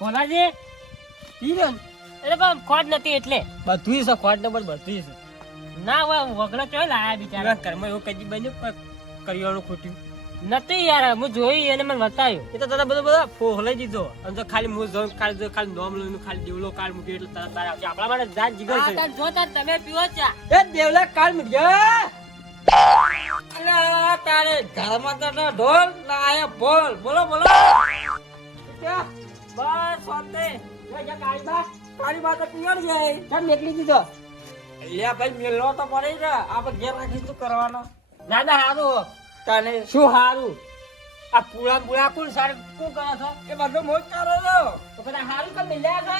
ભોલાજી પીરન એટલે પણ ખોટ નથી એટલે બધું છે ખોટ નંબર બધું છે ના હોય વગડો ચો લાયા બિચારા ઘરમાં એવું કદી બન્યું પણ કરિયાણું ખોટ્યું નથી યાર હું જોઈ એને મને બતાવ્યું એ તો તને બધા ફોહલાઈ દીધો અને તો ખાલી હું જોઉં ખાલી નોમ લઈને ખાલી દેવલો કાર્ડ મૂક્યો એટલે તરત બહાર આવશે આપણા માટે જાત જીગર આ છે તાર જોતા તમે પીવો ચા એ દેવલા કાર્ડ મૂક્યો અલ્યા તારે ઘરમાં તો ના ઢોલ ના આયા બોલ બોલો બોલો ક્યાં બસ સોતે કાળી બા તો પીવડ જાય કેમ નીકળી દીધો લ્યા ભાઈ મેલો તો પડે ને આપણે ઘેર રાખી શું કરવાનો દાદા હારું તને શું હારું આ પૂળા કોણ સાર કોણ કરે છે એ બધું મોજ કરે તો કદા હારું કે મિલ્યા છે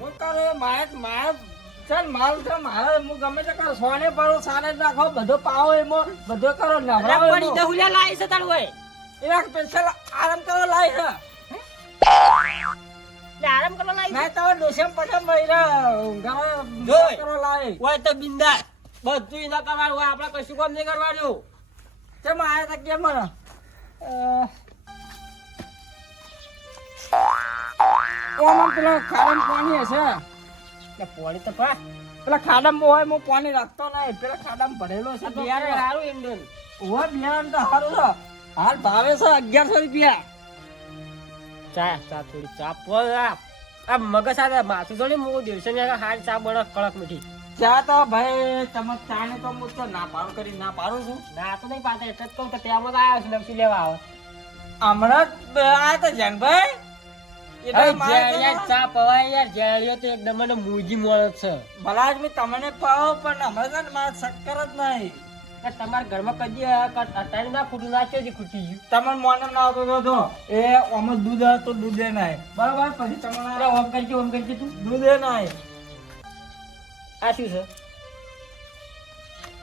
મોજ કરે મારે ચાલ માલ છે મારે હું ગમે તે કર સોને પાડો સારે રાખો બધો પાવો એમાં બધો કરો નવરા પડી તો હુલ્યા લાઈ છે તાર હોય એક સ્પેશિયલ આરામ કરો લાઈ છે લે આરામ કરવા લાઈ મેં તો ડોસેમ પછમ ભઈરા કરો લાઈ હોય તો બિંદાસ બધું ઇના કરવાનું હોય આપણે કશું કામ નહીં કરવાનું કેમ આયા તા કેમ મને ઓમાં પેલા ખાડમ પાણી હશે પોણી તો પા પેલા ખાડમ હોય હું પાણી રાખતો નહીં પેલા ખાડમ ભરેલો છે બિયારણ સારું ઇન્ડોન ઓય બિયારણ તો સારું છે હાલ ભાવે છે 1100 રૂપિયા ચા થોડી ચા પોલ આ મગજ સાથે માથું જોડી મુ દિવસે ને હારી ચા બળક કડક મીઠી ચા તો ભાઈ તમે ચા ને તો હું તો ના પાડું છું ના તો નહીં પાતા એટલે જ કહું કે ત્યાં માં આવ્યો છું લપસી લેવા આવે હમણાં આ તો જનભાઈ ચા પવાય યાર જેળિયો તો એકદમ મને મૂજી મોળો છે ભલા જ મેં તમને પાવો પણ હમણાં છે ને મારે શક્કર જ નહીં તમારા ઘરમાં કદી અટાણી ના ખૂટું નાખ્યો છે ખૂટી ગયું તમારે મોને ના આવતો તો એ આમાં દૂધ આવે તો દૂધે નાય બરાબર પછી તમારે ઓમ કરજે તું દૂધે નાય આ શું છે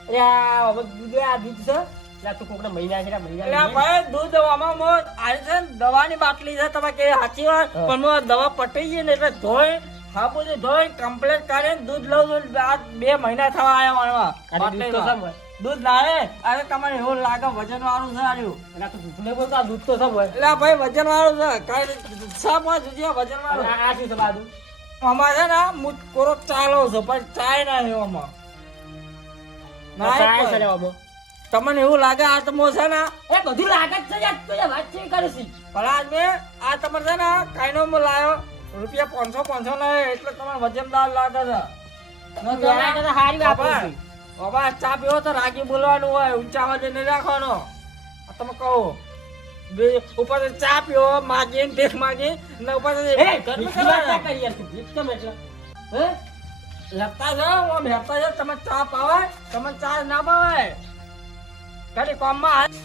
અરે આ દૂધ આ દૂધ છે તું કોકના મહિના છે એટલે ભાઈ દૂધ આમાં મો આ છે ને દવાની બાટલી છે તમે કે સાચી વાત પણ મો દવા પટી ગઈ ને એટલે ધોઈ હાબુજી ધોઈ કમ્પ્લીટ કરીને દૂધ લઉં છું આ 2 મહિના થવા આવ્યા મારવા દૂધ લાવે અરે તમારે એવું લાગે વજન વાળું છે આર્યું એટલે તું દૂધ નહીં બોલતો આ દૂધ તો સબ હોય એટલે ભાઈ વજન વાળું છે કઈ સબ હોય જુજે વજન વાળું આ શું છે બાદુ આમાં છે ને હું કોરો ચાલો છું પણ ચાય ના એવામાં ચાય છે લેવામાં તમને એવું લાગે આ તમો છે ને એ બધું લાગે જ છે યાર તું એ વાત છે કરે છે પણ આજ મેં આ તમારે છે ને કાઈનો મો લાયો રૂપિયા 500 ને એટલે તમારે વજનદાર લાગે છે હારી વાપરું બાબા ચા પીવો તો રાગી બોલવાનું હોય ઊંચા અવાજે નહીં રાખવાનો તમે કહો બે ઉપર ચા પીવો માગી ટેક માગી ને ઉપર લગતા જાઓ આમ હેરતા જાઓ તમે ચા પાવાય તમે ચા ના પાવાય કદી કામમાં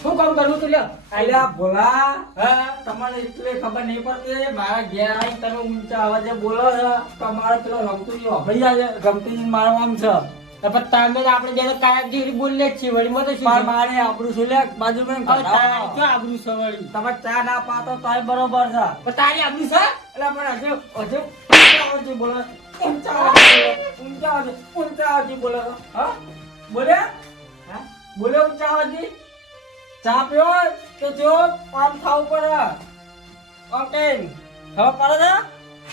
શું કામ કરવું તું લ્યો આલ્યા ભોલા હા તમને એટલે ખબર નહીં પડતી મારા ઘેર આવીને તમે ઊંચા અવાજે બોલો છો તમારે પેલો રમતુજી અભઈ જાય રમતુજી મારું આમ છે તમે આપણે જે કાયમ જેવી બોલીએ છીએ વળી મત શું મારે આપણું શું લે બાજુ મેં ક્યાં આબરૂ છે વળી તમે ચા ના પાતો તોય બરોબર છે પણ તારી આબરૂ છે એટલે પણ હજુ ઊંચા અવાજે બોલો ઊંચા અવાજે બોલો હા બોલે હા બોલે ઊંચા અવાજે ચા પીવો તો જો આમ ખાવું પડે ઓકે ખબર પડે છે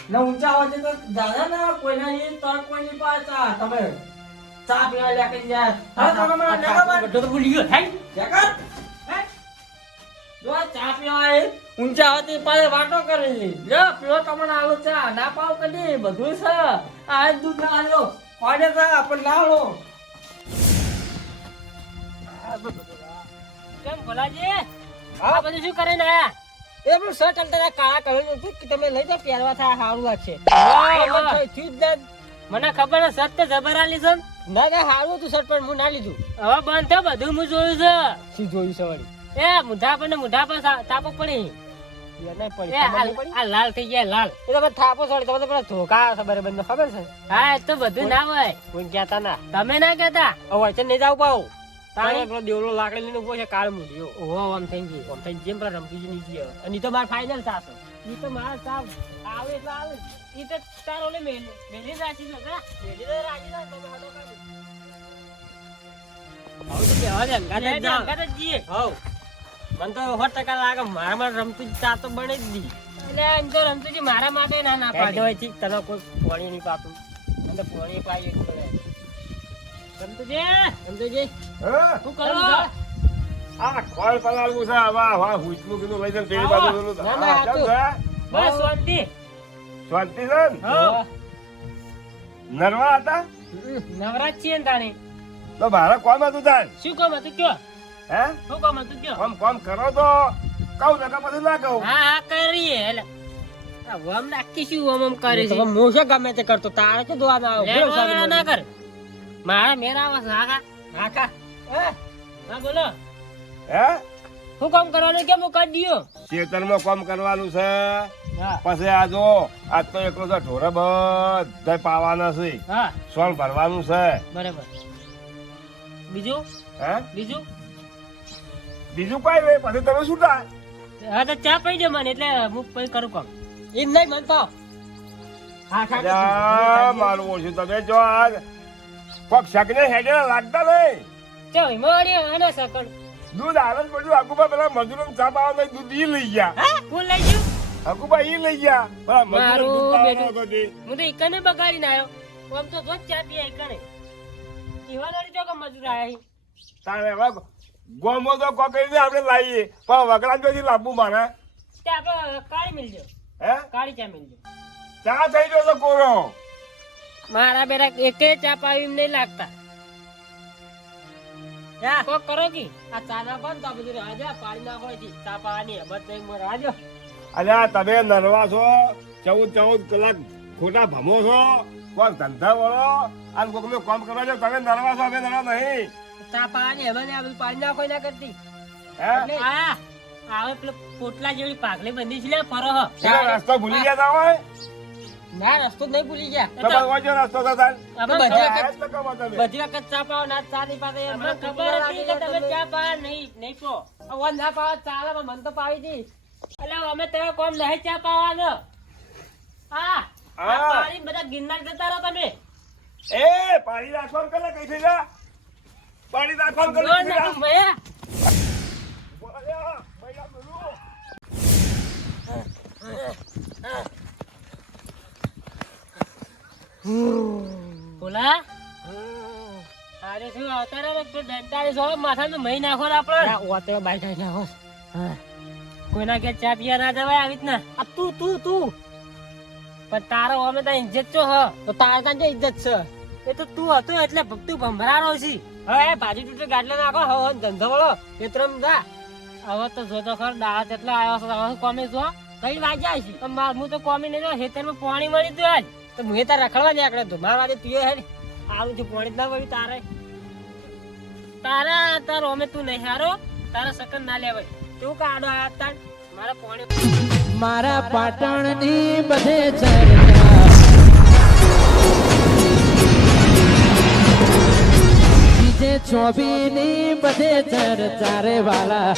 ને ઊંચા અવાજે તો દાદા ના કોઈના એ તર કોઈની પાસે ચા તમે ચા પીવા લે કરી જાય હા તમે મને લેવા બધો તો ભૂલી ગયો થાય જગત જો ચા પીવા એ ઊંચા અવાજે પાસે વાતો કરી લે પીવો તમને આલો ચા ના પાવ કદી બધું છે આ દૂધ ના આલો કોને ચા પણ ના લો કેમ ભલાજી આ બધું શું કરીને આયા એ પેલું શર્ટ ચાલતા કાળા કલર નું હતું કે તમે લઈ જાઓ પહેરવા થાય સારું લાગશે મને ખબર છે શર્ટ તો જબર આલી છે ના ના સારું હતું શર્ટ પણ હું ના લીધું હવે બંધ થયો બધું હું જોયું છે શું જોયું છે વળી એ મુઢા પર થાપો પડી આ લાલ થઈ ગયા લાલ એ તો થાપો છોડી તમે તો પેલા ધોકા ખબર બંધ ખબર છે હા એ તો બધું ના હોય કોઈ કહેતા ના તમે ના કહેતા હવે નહીં જાવ પાઉ દેવલો લાકડી લઈને ઉભો છે કાળ મૂડ્યો ઓહો આમ થઈ ગઈ જેમ પેલા રમતીજી નીચે અને તો મારા ફાઇનલ થશે ઈ તો મારા સાવ આવે એટલે આવે ઈ તો તારો લે મેલી રાખી દો ના મેલી તો રાખી દો તમે હડો કાઢો હવે તો બેવા દે અંગાત જ જીએ હવ મને તો 100% લાગે મારા રમતી ચા તો બની જ દી એટલે એમ તો રમતુજી મારા માટે ના પાડે હોય છે તને કોઈ પાણી નહીં પાતું અને પાણી પાઈ જ પડે રમતુજી હા શું કરો આ ખોળ પલાળવું છે વાહ વાહ હુચલું કીધું લઈ જઈને પેલી બાજુ પેલું. ના, ના, હા, કેમ હાચું. છે? બસ શાંતિ શાંતિ છે ને? હો નરવા હતા નવરાજ છીએ ને તાણી તો મારે કોમ હતું તાર શું કામ હતું કયો હે શું કામ હતું કયો કોમ કરો તો કહું નકર પછી ના કહું. હા કરીએ એટલે આ વમ નાખી શું વમ કરે છે હું શું ગમે તે કરતો તારે તો દોવા ના ના કર મારા મેરા આવા હાકા હાકા હા બોલો હે શું કામ કરવાનું કેમ કરી દિયો ખેતરમાં કોમ કરવાનું છે હા પછી આ જો આજ તો એકલો તો ઢોરે બધા પાવાના છે હા સોળ ભરવાનું છે બરાબર બીજું હે બીજું બીજું કઈ નહીં પછી તમે શું થાય હા તો ચા પી દો મને એટલે હું પછી કરું કામ એમ નહીં મન પાવ હા અલ્યા, મારું ઓછું તમે જો આ કોક શકને હેડે લાગતા નહીં ચો મોડી આને સકન દૂધ આનંદ પડ્યું હકુબા પેલા મજૂરો ચા પાવા દૂધ ઈ લઈ ગયા હા કોણ લઈ ગયું હકુબા ઈ લઈ ગયા પેલા મજૂરો મારું દૂધ પાવાનો બેટું. હતો તે. હું તો ઈકને બગાડીને આવ્યો આમ તો જો ચા પીએ ઈકને ઈવાનારી જો કે મજૂર આયા તારે હવે ગોમો તો કોકરીને આપણે લાવીએ પણ વગડા જોથી લાવવું મારે તે આપણે કાળી મિલજો હે કાળી ચા મિલજો ચા થઈ ગયો તો કોરો મારા બેરા એકે ચા પાવી એમ નહીં લાગતા કોક કરો કી આ ચા ના બંધ તો આ બધું રાજા પાડી નાખો અહીંથી. ચા પાવાની હેબત નહીં મોર રાજો અલ્યા તમે નરવા છો 14 કલાક ખોટા ભમો છો કોક ધંધા વળો અને કોકનું કામ કરવા છો તમે નરવા છો અમે નરવા નહીં ચા પાવાની હેબત નહીં આ બધું પાડી નાખો ના કરતી હે એટલે આ આવે પેલો પોટલા જેવી પાઘડી બંધી છે લે ફરો હ પેલો રસ્તો ભૂલી ગયા તા હોય ના રસ્તો જ નહીં ભૂલી ગયા તમારો વાંચો રસ્તો તો થાય અમે બધી વખત એટલે કહો તમે. બધી વખત ચા પાવો ના ચા નહીં પાતા યાર. મને ખબર હતી કે તમે ચા પાવા નહીં પો હવે ના પાવા ચાલે પણ મને તો પાવી દી એટલે અમે તમે કોમ નહીં ચા પાવાનો હા હા. પાણી બધા ગિરનાર જતા રહો તમે એ પાણી રાખવાનું કરે કઈ થઈ જા પાણી રાખવાનું કરે લો કઈ થઈ જા. નાખું ભૈયા. અલ્યા, મહિલા બોલું. બોલા અરે શું આવતા રહે તો દંતાળી સો માથાનું મહી નાખો ને આપણે ઓતે બાઈક આઈ નાખો કોઈના ઘેર ચા પીવા ના જવાય આવી રીતના આ તું પણ તારો અમે તો ઇજ્જત છો હ તો તારે ત્યાં જે ઇજ્જત છે એ તો તું હતો એટલે તું ભંભરારો છી હવે ભાજી તૂટે ગાડલે નાખો હવે ધંધો વળો ખેતરમ જા હવે તો જોતો ખર દાળ એટલા આવ્યો છે હવે કોમે જો કઈ વાગ્યા છે પણ હું તો કોમી નહીં ખેતરમાં પાણી મળી તું આજ તો હું તાર રખડવા નીકળે તો મારા વાજે તું હે આવું છે પાણી જ ના મળ્યું તારે અમે તું નહીં હારો તારા સકન ના લેવાય તું કાઢો આ તાર મારા પાણી મારા પાટણની બધે ચર્ચા બીજે ચોબીની બધે ચર્ચા રે વાલા